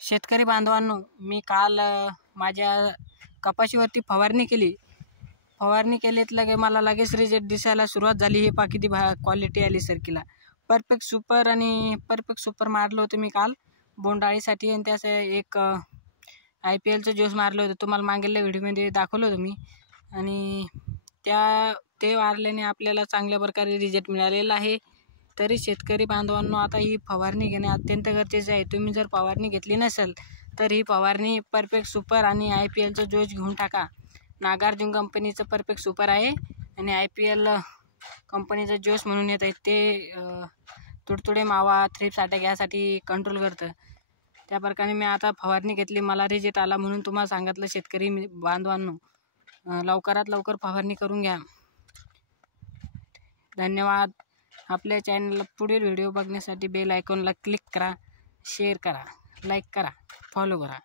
शेतकरी बांधवांनो, मी काल माझ्या कपाशीवरती फवारणी केलीत लगे मला लगेच रिजल्ट दिसायला सुरुवात झाली. हे पहा किती क्वालिटी आली सरकीला. परफेक्ट सुपर मारलं होतं मी काल बोंडाळीसाठी आणि त्याचं एक IPLचं ज्यूस मारलं होतं. तुम्हाला मागील व्हिडिओमध्ये दाखवलं होतं मी. आणि ते मारल्याने आपल्याला चांगल्या प्रकारे रिजल्ट मिळालेला आहे. तरी शेतकरी बांधवांनो, आता ही फवारणी घेणे अत्यंत गरजेचे आहे. तुम्ही जर फवारणी घेतली नसेल तर ही फवारणी परफेक्ट सुपर आणि IPLचं ज्यूस घेऊन टाका. नागार्जुन कंपनीचं परफेक्ट सुपर आहे आणि IPL कंपनीचं ज्यूस म्हणून येत आहे. ते तुडतुडे, मावा, थ्रिप्स अटॅक यासाठी कंट्रोल करतं. त्या प्रकारे मी आता फवारणी घेतली, मला रिजल्ट आला म्हणून तुम्हाला सांगितलं. शेतकरी बांधवांनो, लवकरात लवकर फवारणी करून घ्या. धन्यवाद. आपल्या चॅनलला पुढील व्हिडिओ बघण्यासाठी बेल आयकॉनला क्लिक करा, शेअर करा, लाईक करा, फॉलो करा.